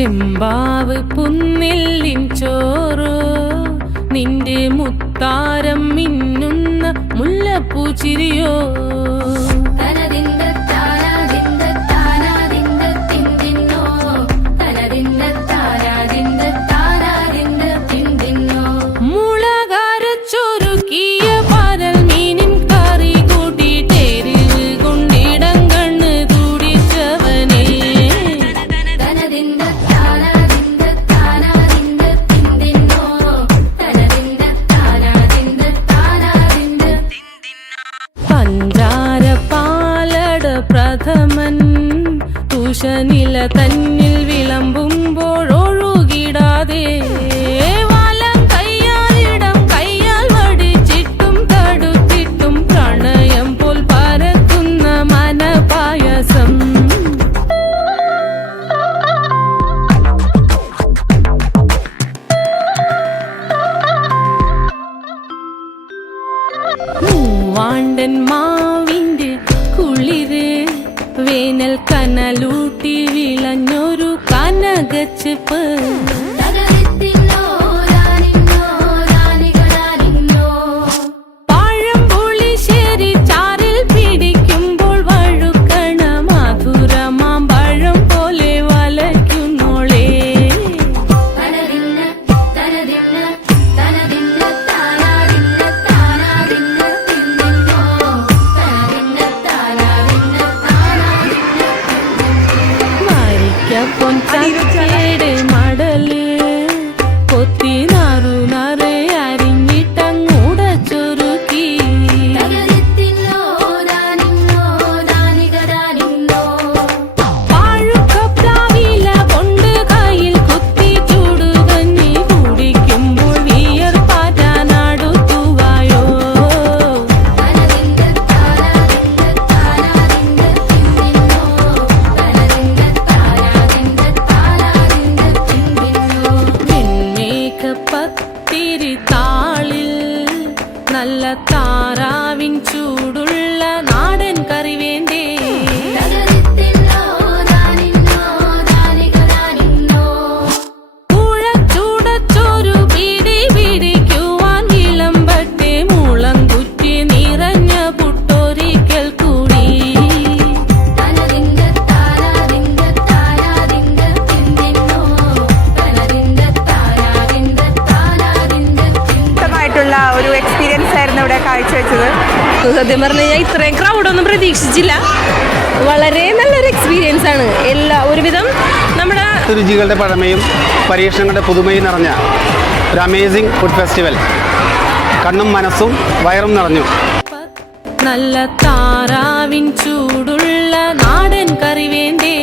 ചെമ്പാവ് പുന്നെല്ലിൻ ചോറോ നിന്റെ മുത്താരം മിന്നുന്ന മുല്ലപ്പൂ ചിരിയോ പ്രഥമൻ തുഷനില തന്നിൽ വിളമ്പുമ്പോഴൊഴുകിടാതെ വലം കയ്യാലിടം കയ്യാൽ വടിച്ചിട്ടും തടുത്തിട്ടും പ്രണയം പോൽ പരത്തുന്ന മനപായസം മൂവാണ്ടൻ മാവിന്റെ കുളിര് വേനൽ കനലൂട്ടി വിളഞ്ഞൊരു കനകച്ചെപ്പ് പഴംപുളിശ്ശേരി ചാറിൽ പിടിക്കുമ്പോൾ വഴുക്കണ മധുരമാം പഴം പോലെ വലയ്ക്കുന്നോളേ പൊൻചാച്ചയുടെ മടല് കൊത്തി നാറു നറെ അരിഞ്ഞിട്ടങ്ങൂട ചൊരുക്കി പാഴുക്കപ്ലാവില കൊണ്ട് കയ്യിൽ കുത്തി ചൂടുകഞ്ഞി കുടിക്കുമ്പോൾ വിയർപ്പാറ്റാനടുത്തുവായോ പത്തിരി താളിൽ നല്ല താറാവിൻ ചൂടുള്ള നാടൻ കറി വേണ്ടേ കുഴച്ചൂടച്ചോരു പിടി പിടിക്കുവാൻ വിളമ്പട്ടെ മുളം കുറ്റി നിറഞ്ഞ പുട്ടൊരിക്കൽ കൂടി ഒരു എക്സ്പീരിയൻസ് ആയിരുന്നു ഇവിടെ കാഴ്ചവെച്ചത്. സത്യം പറഞ്ഞു കഴിഞ്ഞാൽ ഇത്രയും ക്രൗഡൊന്നും പ്രതീക്ഷിച്ചില്ല. വളരെ നല്ലൊരു എക്സ്പീരിയൻസ് ആണ്. ഒരുവിധം നമ്മുടെ രുചികളുടെ പഴമയും പരീക്ഷണങ്ങളുടെ പുതുമയും നിറഞ്ഞ ഒരു അമേസിംഗ് ഫുഡ് ഫെസ്റ്റിവൽ. കണ്ണും മനസ്സും വയറും നിറഞ്ഞു. നല്ല താറാവിൻ ചൂടുള്ള നാടൻ കറി വേണ്ടേ.